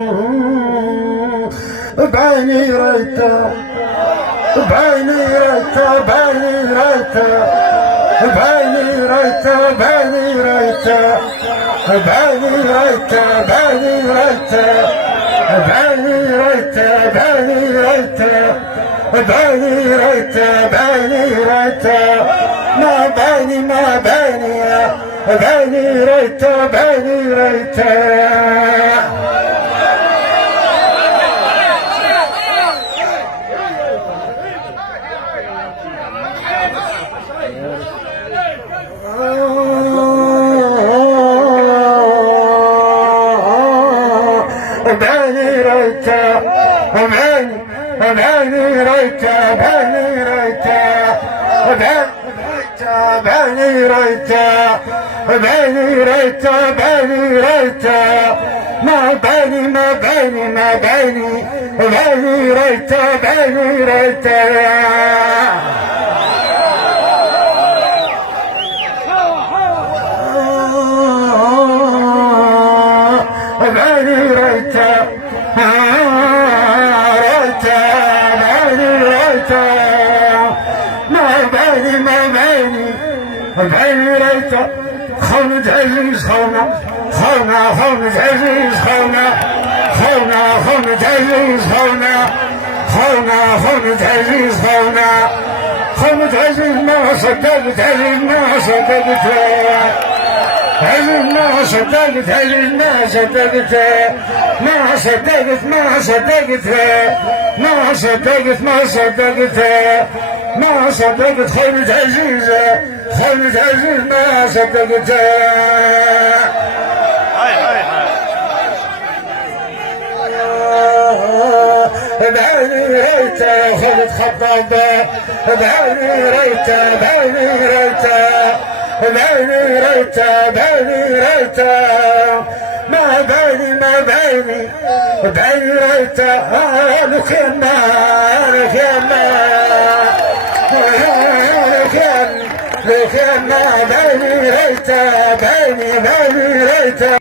بعيني ريتا بعيني ريتا بعيني ريتا بعيني ريتا بعيني ريتا بعيني ريتا بعيني ريتا بعيني ريتا بعيني ريتا بعيني ريتا بعيني ريتا ما بعيني ما بعيني بعيني ريتا بعيني ريتا بعيني ريتا بعيني ريتا بعيني ريتا بعيني ريتا بعيني ريتا بعيني ريتا ما بعيني ما بعيني ما بعيني بعيني ريتا بعيني ريتا بعيني ريتا ريتا بعيني ريتا ما بعيني ما بعيني بعيني ريتا خونا تعزيز خونا خونا خونا تعزيز خونا خونا خونا تعزيز خونا خونا خونا تعزيز خونا خونا تعزيز ما صدقت عزيز ما صدقت عزيز ما صدقت عزيز ما صدقت ما صدقت ما صدقت ما صدقت ما صدقت ما صدقت خونة عزيز خونة عزيز ما صدقت بعيني ريتا خذت خطابة بعيني ريتا بعيني ريتا بعيني ريتا بعيني ريتا ما بعيني ما بعيني بعيني ريتا لك يا ما لك يا ما لك يا ما بعيني ريتا بعيني بعيني ريتا